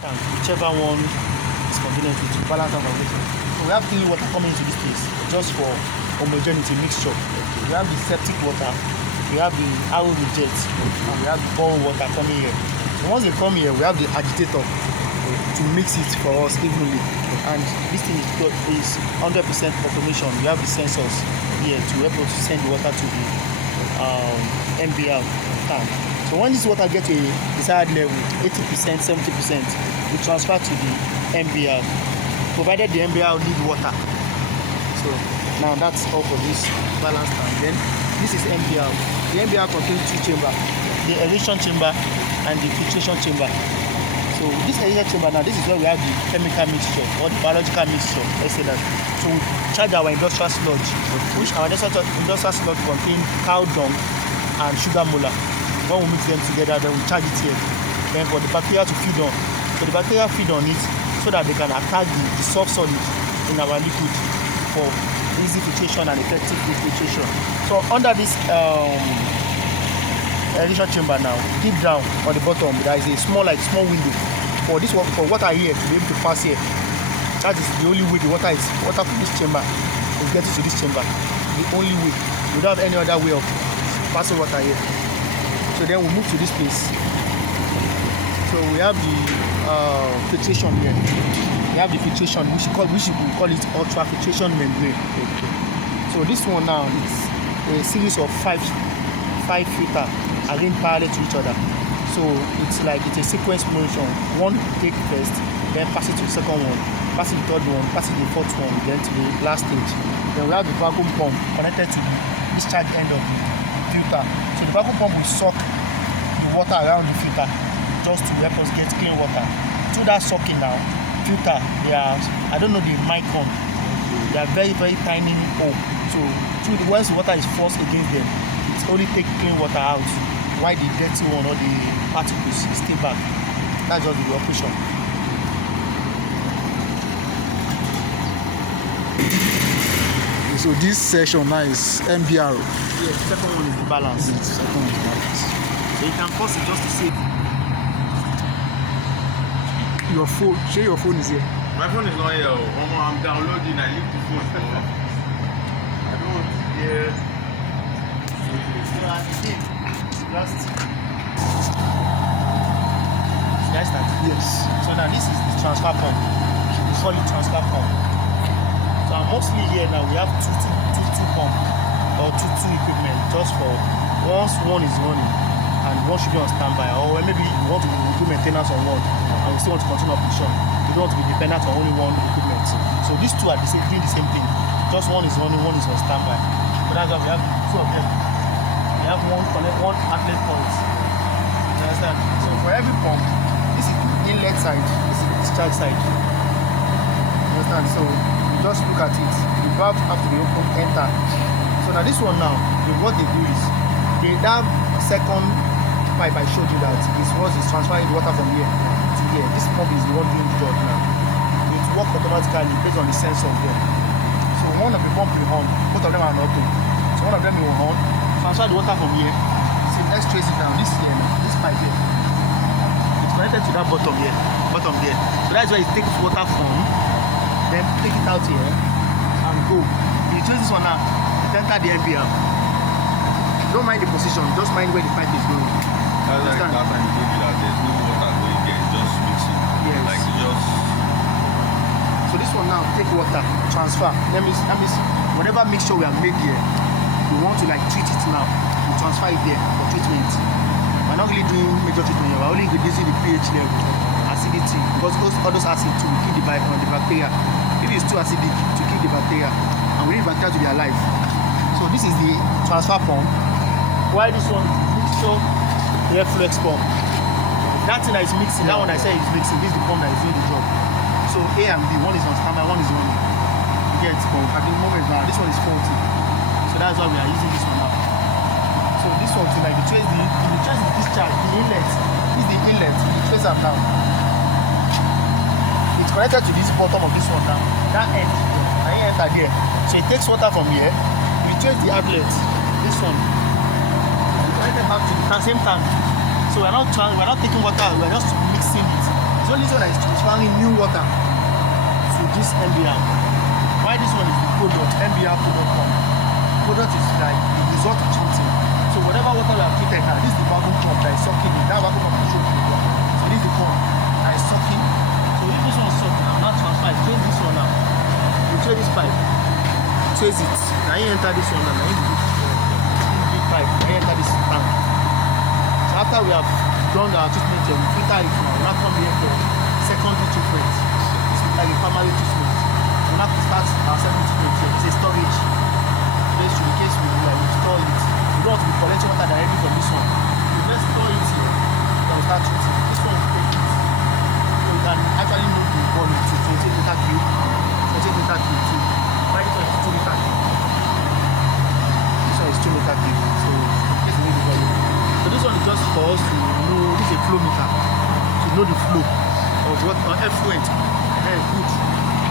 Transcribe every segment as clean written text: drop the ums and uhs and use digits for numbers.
tank, whichever one is convenient to balance our vibration. So we have clean water coming into this place just for homogeneity mixture. We have the septic water, we have the RO reject, and we have the bore water coming here. So once they come here, we have the agitator to mix it for us evenly. And this thing is 100% automation. We have the sensors here to help us to send the water to the MBR tank. So when this water gets to a desired level, 80%, 70%, we transfer to the MBR, provided the MBR need water. So now that's all for this balance tank. Then this is MBR. The MBR contains two chambers, the aeration chamber and the filtration chamber. So this aeration chamber now, this is where we have the chemical mixture or the biological mixture, let's say that. So we charge our industrial sludge, which our industrial sludge contains cow dung and sugar molar. When we mix them together, then we charge it here. Then for the bacteria to feed on. So the bacteria feed on it so that they can attack the soft solid in our liquid for easy filtration and effective filtration. So under this aeration chamber now, deep down on the bottom, there is a small window for this for water here to be able to pass here. That is the only way the water from this chamber is getting to this chamber. The only way. We don't have any other way of passing water here. So then we move to this place. So we have the filtration here. We have the filtration, which we call it ultrafiltration membrane. So this one now is a series of five filter arranged parallel to each other. So it's a sequence motion. One take first, then pass it to the second one, pass it to the third one, pass it to the fourth one, then to the last stage. Then we have the vacuum pump connected to the discharge end of the filter. So the vacuum pump will suck the water around the filter just to help us get clean water. Through that sucking now, filter, they are, I don't know the micron, they are very, very tiny hole. So once the water is forced against them, it's only take clean water out, while the dirty one or the particles stay back. That's just the operation. So this section now is MBR. Yes, the second one is the balance. So you can pause it just to see. Your phone, share your phone is here. My phone is not here. I'm downloading. I leave the phone. I don't want to hear. Yes. So now this is the transfer pump. We call it transfer pump. So mostly here now we have two pump or two equipment just for once one is running and one should be on standby, or maybe you want to do maintenance on one and we still want to continue operation. You don't want to be dependent on only one equipment. So these two are doing the same thing. Just one is running, one is on standby. But that's why we have two of them. We have one outlet point. You understand? So for every pump, this is the inlet side, this is the discharge side. You understand? So you just look at it. The valve have to be open, enter. So now this one now, what they do is that second pipe I showed you that is transferring the water from here to here. This pump is the one doing the job now. It works automatically based on the sensor there. So one of the pump will on, both of them are not open. So one of them will on, transfer the water from here. See, let's trace it down. This here, this pipe here. It's connected to that bottom here. So that's where it takes water from, then take it out here and go. If you trace this one now, it enter the MBR. Don't mind the position, just mind where the pipe is going. That's like that time you told me that there's no water going there, just mixing. Yes. Like just. So this one now, take water, transfer. That means whatever mixture we have made here, we want to treat it now. We transfer it there for treatment. We're not really doing major treatment here. We're only reducing the pH level, acidity, because all those acids to kill the bacteria. If it's too acidic, to kill the bacteria, and we need bacteria to be alive. So this is the transfer pump. Why this one mixture reflux pump? That thing that is mixing, that one I say is mixing, this is the pump that is doing the job. So A and B, one is on standby, one is running. You get it? At the moment now, this one is faulty. So that's why we are using this one now. So this one too, if you trace the discharge, the inlet, this is the inlet, you trace them down. It's connected to this bottom of this one now. That end, and you enter there. So it takes water from here, we trace the outlet, this one. Connected back to the same tank. So we're not taking water, we're just mixing it. So It's only this one that is transferring new water to this MBR. Why this one is the product, MBR product pump. Product is like the result of treating. So whatever water we have treated now, this is the vacuum pump that is sucking it. That vacuum pump is showing it. So this is the pump that is sucking. So if this one is sucking now, now transfer it, trace this one now. You trace this pipe, trace it. Now you enter this one now, now you do this big pipe, now you enter this tank. So after we have done our treatment, we filter it now, we now come here for secondary treatment. This is like a primary treatment. We now start our second treatment here. It's a storage. Place to the case we store it. We don't want to be collecting water directly from this one. We just store it here, then we start treating. This one will take it. So you can actually know the volume to 28 liter cube, 28 liter cube too. Why this one is 2 liter cube? This one is 2 liter cube. So let's make the volume. So this one is just for us to know, this is a flow meter, to know the flow of what effluent. Good.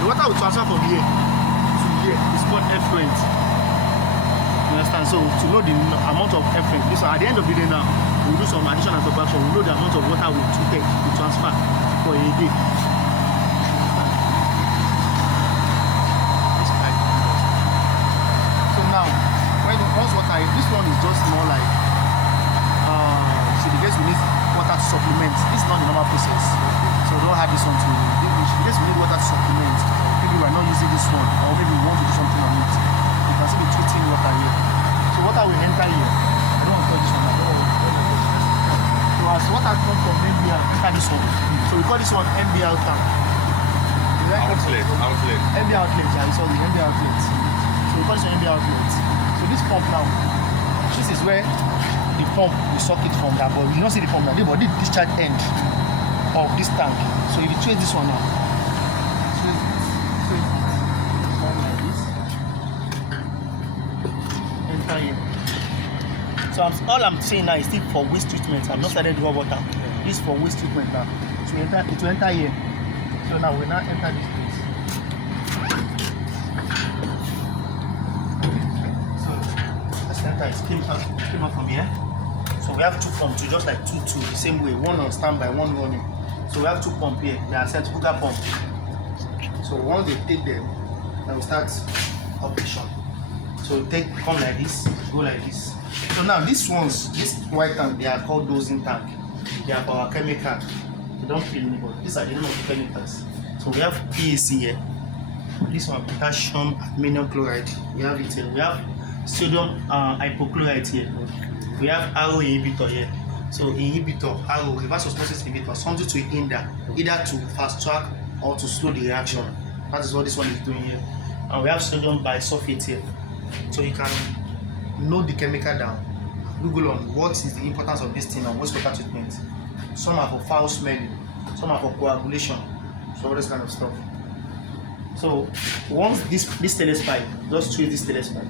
The water will transfer from here to here. It's called effluent. You understand? So to know the amount of effluent, this one, at the end of the day now, we'll do some addition and subtraction. We'll know the amount of water we treated to transfer for a day. This pipe. So now, when once water, this one is just more like so the case we need water to supplement. This is not the normal process. So don't have this one to in case we need water to supplement. Maybe we're not using this one, or maybe we want to do something on it. You can see the treating water here. So water will enter here. I don't want to touch this one. So as water comes from MBR, enter this one. So we call this one MBR tank. Outlet. MBR outlet, yeah, sorry, MBR outlet. So we call this one MBR outlet. So this pump now, this is where the pump we suck it from that, but you don't see the pump now, but this discharge end of this tank. So if you trace this one now, trace one like this, enter here. So all I'm saying now is still for waste treatment. I'm not started raw water. This is for waste treatment now. So it will enter here. So now we now enter this place. So let's enter. It came out from here. So we have two pumps, just like two, the same way. One on standby, one running. So we have two pumps here. They are centrifugal pump. So once they take them, then we start operation. So come like this, go like this. So now these ones, this white tank, they are called dosing tank. They are for our chemical. They don't feel anybody. These are the name of the chemicals. So we have PAC here. This one, potassium aluminum chloride. We have it here. We have sodium hypochlorite here. We have RO inhibitor here. So inhibitor, RO, reverse osmosis inhibitor, something to hinder, either to fast track or to slow the reaction. That is what this one is doing here. And we have sodium bisulfate here. So you can note the chemical down. Google on what is the importance of this thing on wastewater treatment. Some are for foul smelling, some are for coagulation, so all this kind of stuff. So once this stainless pipe, just trace this stainless pipe.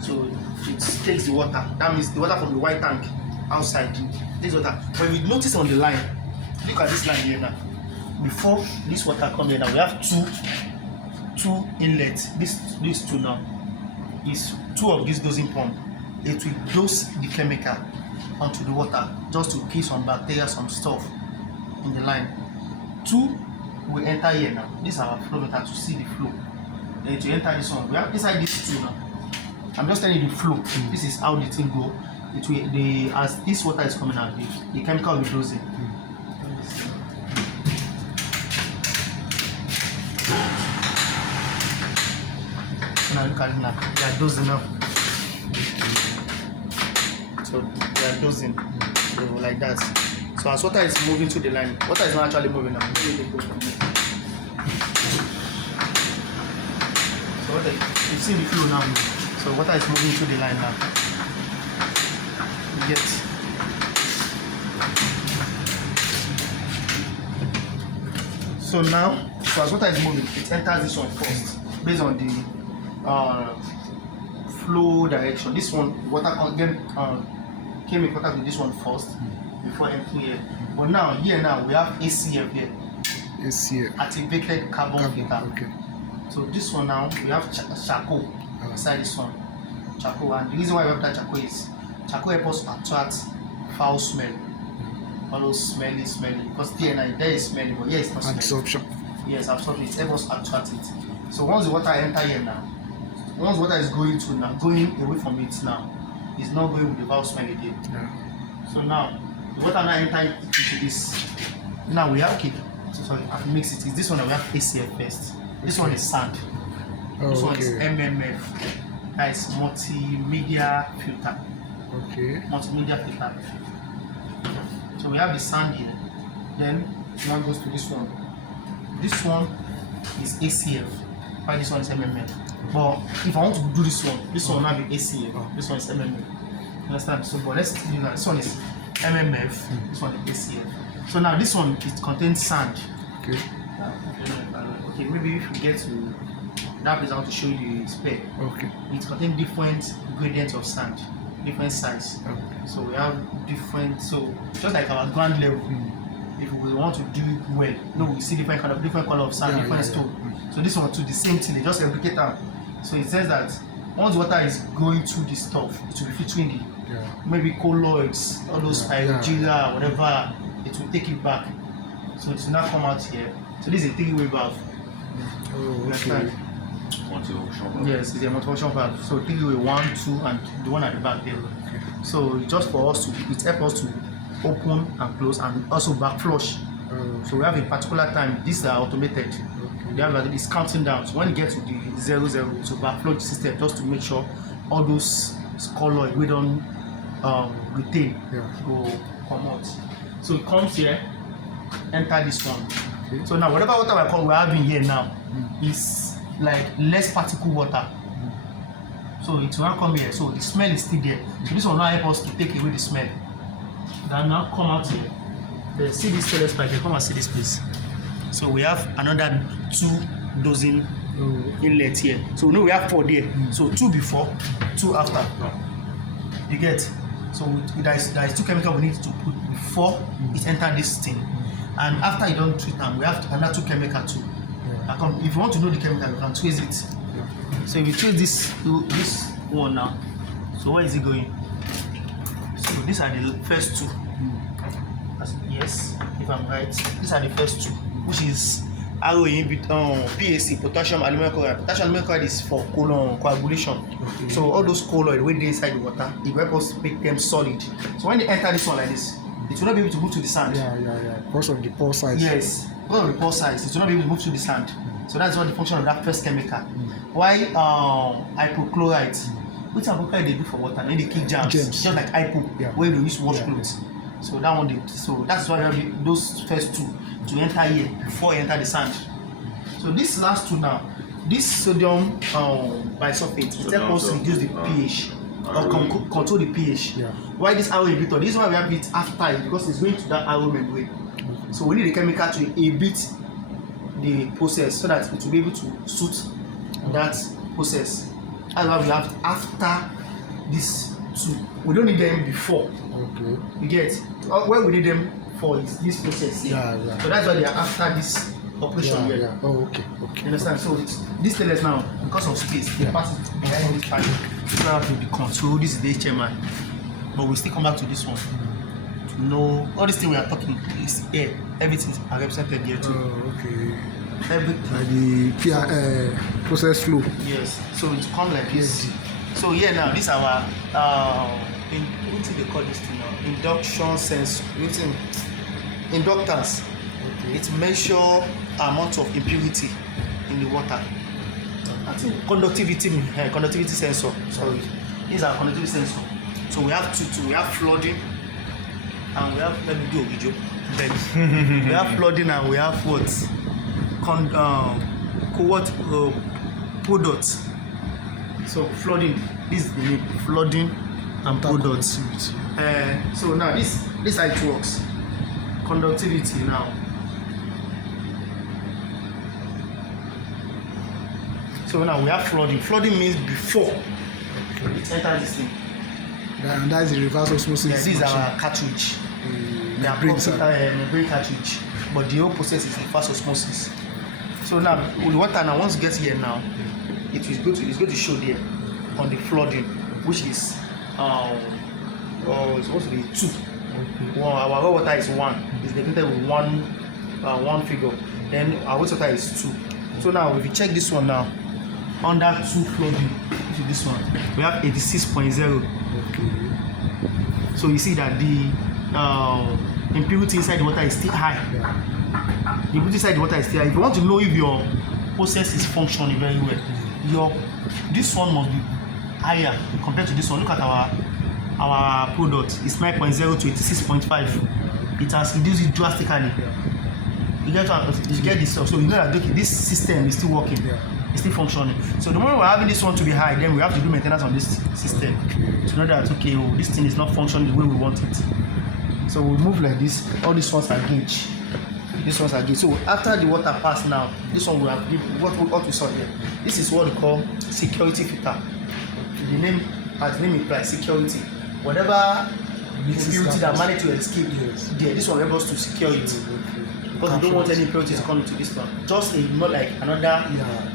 So it takes the water. That means the water from the white tank outside. This water. But if you notice on the line, look at this line here now. Before this water comes here now, we have two inlets. These two now is two of this dosing pump. It will dose the chemical onto the water just to kill some bacteria, some stuff in the line. Two will enter here now. This is our flow meter to see the flow. Then to enter this one, we have inside this two now. I'm just telling you the flow. This is how the thing go. It will as this water is coming out, the chemical will be dosing. So now look at it now. They are dosing now. So they are dosing. So like that. So as water is moving to the line, water is not actually moving now. So you see the flow now. So water is moving to the line now. Yes. So now, as water is moving, it enters this one first, based on the flow direction. This one, water came in contact with this one first before entering here. But now, we have ACF here. ACF. Activated carbon filter. Okay. So this one now, we have charcoal inside this one. Charcoal, and the reason why we have that charcoal is charcoal helps us attract foul smell. all those smelly, because there is smelly, but here it's not smelly. Absorption. Yes, absorption. It helps us attract it. So once the water enter here now, once water is going away from it now, it's not going with the foul smell again. Yeah. So now the water now enter into this. Now we have I've mixed it. It's this one that we have ACF first. This one is sand. This one is MMF. That is multimedia filter. Okay. Multimedia filter. So we have the sand here. Then one goes to this one. This one is ACF. While this one is MMF. But if I want to do this one will now be ACF. This one is MMF. Understand? So but let's do that. This one is MMF. This one is ACF. So now this one it contains sand. Okay. Okay, maybe if we get to that place I want to show you the spec. Okay. It contains different gradients of sand, different size. Okay. So we have different, so just like our ground level, if we want to do it well, we see different color of sand, different stone. So this one too, the same thing, they just replicate them. So it says that once water is going through this stuff, it will be filtering the maybe colloids, all those pyrogyria, whatever, it will take it back. So it will not come out here. So this is a 3-way valve. Oh, okay. Yes, it's a multifunction valve. So 3-way, 1, 2, and the one at the back there. Okay. So just for us to, it helps us to open and close and also back flush. So we have a particular time. These are automated. Okay. They have it's counting down. So when you get to the 0, 0, to back flush the system just to make sure all those colloid we don't retain go come out. So it comes here, enter this one. Okay. So now whatever water we're having here now is like less particle water. So it will not come here. So the smell is still there. So this will not help us to take away the smell. Then now come out here. They see this stainless pipe. Come and see this place. So we have another 2 dozen inlets here. So we have 4 there. So 2 before, 2 after. You get? So there is 2 chemicals we need to put before it enter this thing. And after you don't treat them, we have another 2 chemicals too. If you want to know the chemical, you can trace it. So if you trace this one now, so where is it going? So these are the first 2. Yes, if I'm right, these are the first 2, which is ROE, PAC, potassium aluminum chloride. Potassium aluminum chloride is for coagulation. Okay. So all those colloid when they inside the water, it will help us make them solid. So when they enter this one like this, it will not be able to move to the sand. Because of the pore size. Yes, because of the pore size, it will not be able to move to the sand. So that's what the function of that first chemical. Why hypochlorite? Which hypochlorite they do for water? Then they kill germs. Just like hypo, where they use wash clothes. So that one, so that's why you have those first 2 to enter here before you enter the sand. So this last 2 now, this sodium bisulfate, it helps us reduce the pH or control the pH. Why this RO inhibitor? This is why we have it after it because it's going to that RO membrane. So we need a chemical to inhibit the process so that it will be able to suit that process. That's why we have after this 2. We don't need them before. Okay. You get? Where we need them for is this process here. So that's why they are after this operation here. Oh, okay. You understand? So this stainless now, because of space, they pass it behind this pipe. So have to be control. This is the HMI. But we still come back to this one. To know all this thing we are talking is here. Everything are represented here too. Oh, okay. Everything. Like the process flow. Yes. So it comes like this. So here now, this is our what do they call this thing now? Induction sensor. Inductance. Okay. It measures amount of impurity in the water. I think conductivity sensor. Sorry, these are conductivity sensor. So we have 2. We have flooding, and we have let me do a video. Then we have flooding, and we have what? Products. So flooding. This is the name. Flooding and products. So now this how it works. Conductivity now. So now we have flooding. Flooding means before it enters this thing. And that is the reverse osmosis. This is our cartridge. The membrane cartridge. But the whole process is reverse osmosis. So now with water now once it gets here now, it's going to show there on the flooding, which is it's supposed to be 2. Well, our raw water is 1. It's definitely with one figure. Then our wastewater is 2. So now if you check this one now, under 2 flooding, to this one, we have 86.0. So you see that the impurity inside the water is still high. The impurity inside the water is still high. If you want to know if your process is functioning very well, this one must be higher compared to this one. Look at our product. It's 9.0 to 86.5. It has reduced it drastically. You get this stuff, so you know that this system is still working. It's still functioning. So the moment we're having this one to be high, then we have to do maintenance on this system to know that this thing is not functioning the way we want it. So we move like this. All these ones are gauge. These ones are gauge. So after the water pass now, this one will have what we saw here. This is what we call security filter. The name, as the name implies, security. Whatever impurity that managed to escape there, this one helps us to secure it. Because we don't want any impurities to come into this one. Just not like another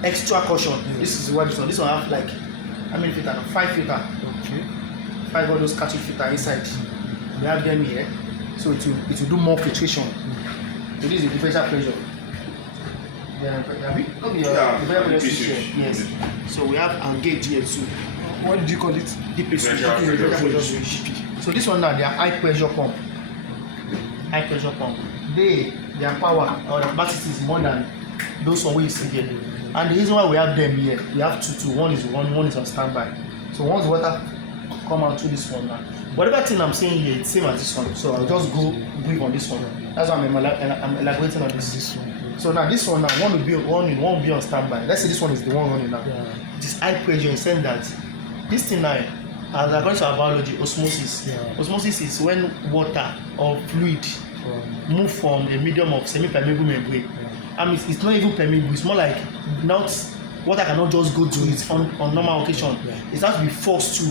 extra caution. This is what this one have like, how many filter? 5 filter. 5 of those cartridge filter inside. We have them here. So it will do more filtration. So this is the differential pressure. Yes. So we have a gauge here too. What did you call it? Differential pressure switch. So this one now, they are high pressure pump. High pressure pump. Their power or the capacity is more than those one we see here. And the reason why we have them here, we have two. One is on standby. So once the water come out through this one now, whatever thing I'm saying here, it's same as this one. So I'll just go brief on this one. That's why I'm elaborating on this one. So now this one now, one will be on standby. Let's say this one is the one running now. It is high pressure in the sense that this thing now, as according to our biology, osmosis. Osmosis is when water or fluid move from a medium of semi-permeable membrane. I mean, it's not even permeable. It's more like water cannot just go to it on normal occasion. It has to be forced to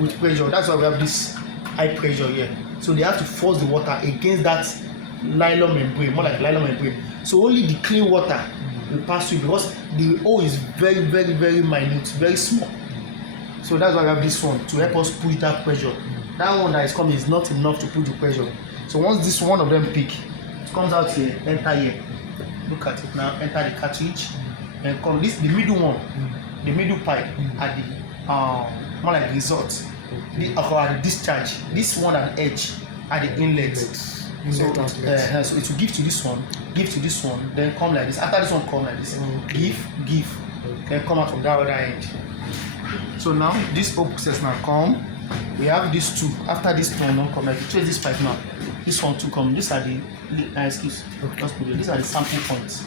with pressure. That's why we have this high pressure here. So they have to force the water against that nylon membrane, more like nylon membrane. So only the clean water will pass through because the hole is very, very, very minute, very small. So that's why we have this one to help us push that pressure. That one that is coming is not enough to push the pressure. So once this one of them peak, it comes out here, enter here. Look at it now, enter the cartridge, and come this the middle one, the middle pipe at the more like the result, the discharge. This one at the edge at the inlet. So it will give to this one, then come like this. After this one come like this, give, then come out from that other end. So now this whole process now come. We have these two. After this one don't come, like trace this pipe now. This one to come. These are these are the sample points.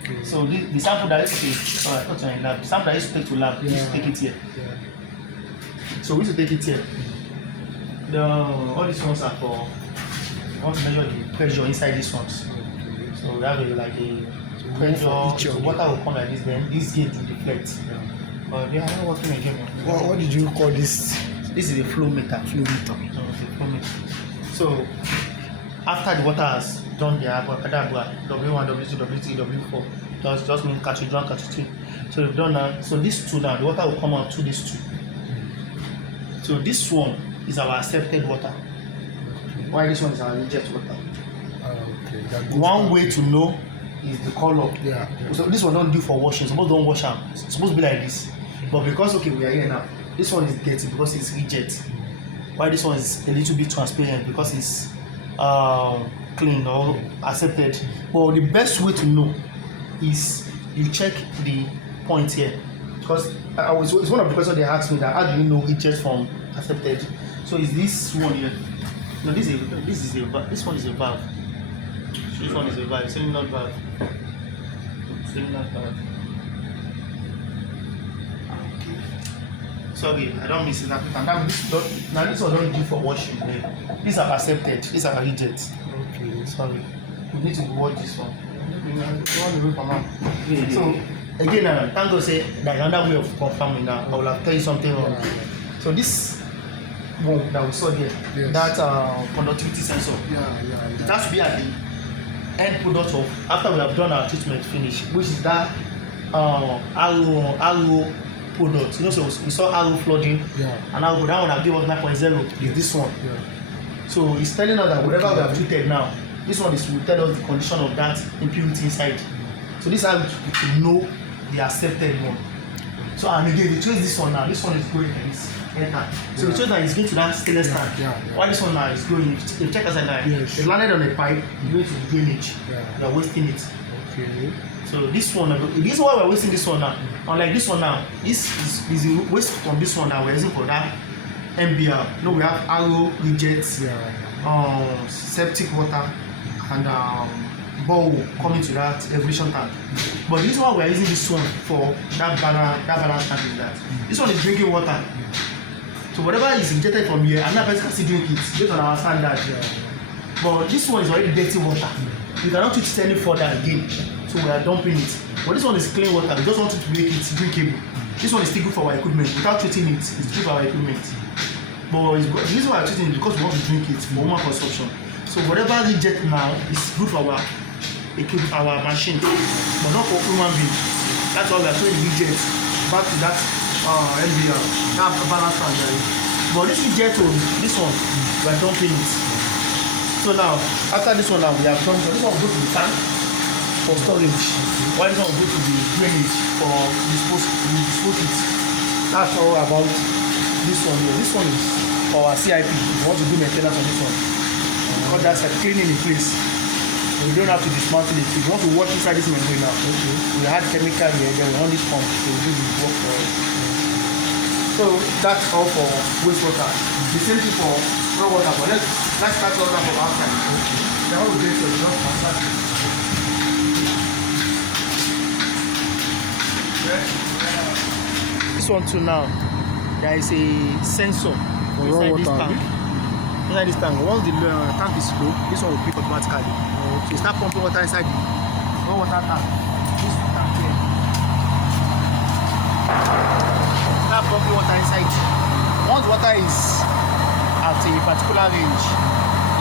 Okay. So the sample that is to take, not in lab. The sample that is to take to lab, we used to take it here. So we used to take it here. All these ones are for. We want to measure the pressure inside these ones. So we have like a pressure. So water will come like this. Then this gauge will deflect. But they are not working again. What did you call this? This is a flow meter. So after the water has done their W1, W2, W3, W4, just mean cartridge 1, cartridge 2. So they've done that. So these two now, the water will come out through these two. So this one is our accepted water. Why this one is our reject water? One way to know is the color. So this one don't do for washing. Suppose don't wash them. It's supposed to be like this. But because we are here now, this one is dirty because it's reject. Why this one is a little bit transparent because it's clean or accepted. But the best way to know is you check the point here. Because it's one of the questions they asked me that how do you know reject from accepted? So is this one here? No, this one is a valve. This one is a valve. Cylinder valve. Sorry, I don't miss it. Now this one don't do for washing. These are accepted. These are reject. Okay. Sorry. We need to watch this one. So again, thank God say there's another way of confirming now. I will have tell you something wrong. So this one that we saw here, that conductivity sensor, it has to be at the end product of after we have done our treatment finish, which is that RO product. You know, so we saw RO flooding, and that one that gave us 9.0 is this one. So it's telling us that whatever we have treated now, this one will tell us the condition of that impurity inside. So this is how we can know the accepted one. So and again, we trace this one now. This one is going like this. Enter. So we trace that it's going to that stainless tank. While this one now is going, if you check outside now, Yes. it landed on a pipe, going to the drainage. You are wasting it. Okay. So this one, this is why we're wasting this one now. Unlike this one now, this is the waste from this one that we're using for that MBR. No, we have arrow, rejects, septic water, and bowl coming to that evolution tank. But this one we're using this one for that balance tank is that. This one is drinking water. So whatever is injected from here, another person can still drink it based on our standard. But this one is already dirty water. We cannot treat it any further again. So we are dumping it. But this one is clean water. We just want it to make it drinkable. This one is still good for our equipment. Without treating it, it's good for our equipment. But the reason why we are treating it is because we want to drink it for human consumption. So whatever reject now is good for our equipment, our machine, but not for human being. That's why we are showing reject back to that NBR, that balance standard. But this reject one, this one, we are dumping it. So now, after this one now, we have done, this one will go to the tank for storage, while this one will go to the drainage for dispose it. That's all about this one here. This one is for our CIP. We want to do maintenance on this one. Because that's a cleaning in place. We don't have to dismantle it. If you want to work inside this membrane now, we had chemical here, then we want this pump to do the work for us. So that's all for wastewater. The same thing for raw water, but let's start water from outside. Then what we do is we just transfer it. This one too now, there is a sensor inside this tank. Inside this tank, once the tank is low, this one will pick automatically. So you start pumping water inside the raw water tank. This tank here. Start pumping water inside. Once water is at a particular range,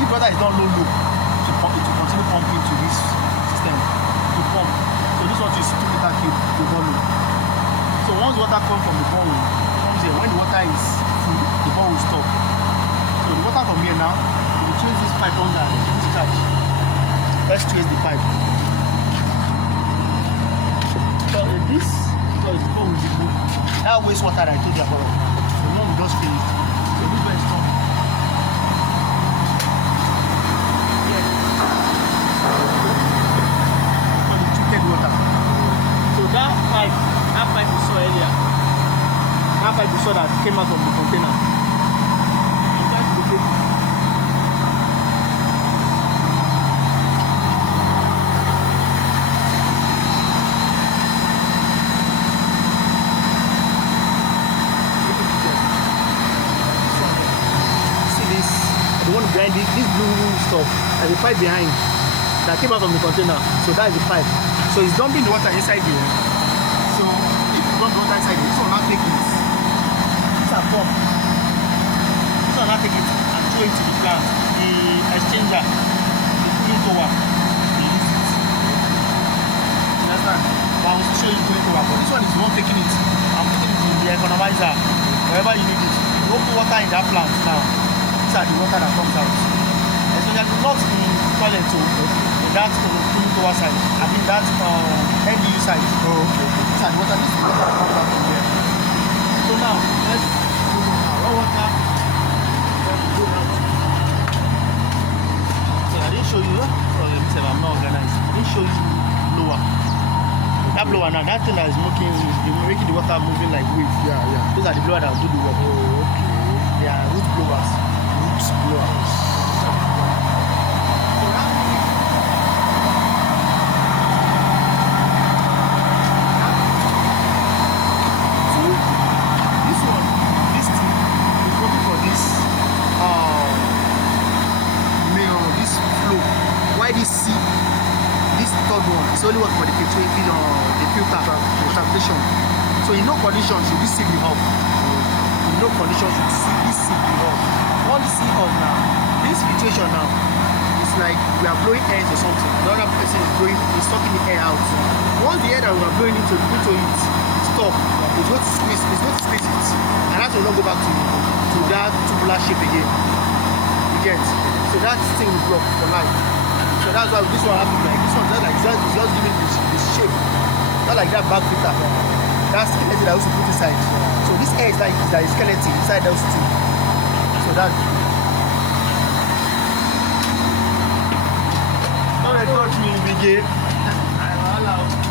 if water is not low, it will continue pumping to this system to pump. So this one is 2 liter cube to volume. So once water comes from the borehole, comes here. When the water is full, the borehole will stop. So the water from here now, we will trace this pipe under this charge. Let's trace the pipe. So this is before we remove that wastewater that I told you about. So now we just finished. So this one is strong. So the treated water. So that pipe we saw earlier, that pipe we saw that came out from the container. Behind this blue stuff, there's a pipe behind that came out from the container. So that is the pipe. So it's dumping the water inside here. So if you dump the water inside here, this will not take it. It's a pump. This will not take it and throw it to the plant. The exchanger, the cooling tower, they use it. You understand? But I will show you the cooling tower. But this one is not taking it. I'm putting it in the economizer wherever you need it. You open water in that plant now. These are the water that comes out. Especially not in toilet too, in that cooling tower side. I mean that NDU side. Oh, okay. These are the water, this is the water that comes out from here. So now, let's go now. Raw water. So I didn't show you, I'm not organized. I didn't show you blower. That blower now, that thing that is making the water moving like waves. Yeah. Those are the blower that will do the work. Oh, okay. They are root blowers. Blowers. Only work for the filtration. So in no condition should this seal be off. In no condition should this seal be off. Once this seal off now, this filtration now is like we are blowing air into something. The other person is sucking the air out. Once the air that we are blowing into it stop, it's going to squeeze it, and that will not go back to that tubular shape again. You get. So that thing will block for life. So that's why this one happens like this one just giving the shape. Not like that back filter. That's skeleton that I also put inside. So this air is like a skeleton inside those two. So that. Don't they touch me, BJ?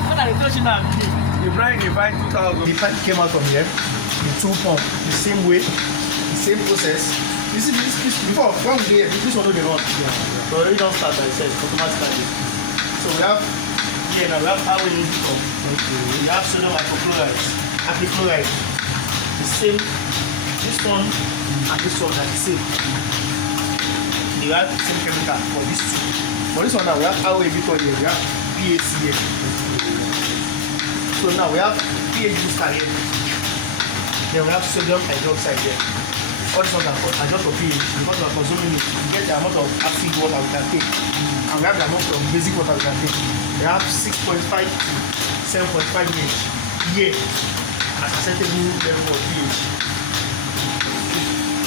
When I touch it now, The brand they buy 2,000. the pipe came out from here, the two pump, the same way, the same process. You see this before when we did this one no dey run. So it don't start by itself automatically. So we have here now we have our inhibitor. We have sodium hypochlorite, the same. This one and this one are the same. They have the same chemical for these two. For this one now we have our inhibitor here. We have PAC here. So now we have pH booster here. Then we have sodium hydroxide here. All these ones are just for pH because we are consuming it. We get the amount of acid water we can take. And we have the amount of basic water we can take. We have 6.5 to 7.5 pH here as acceptable level of pH.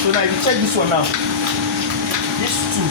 So now if you check this one now, these two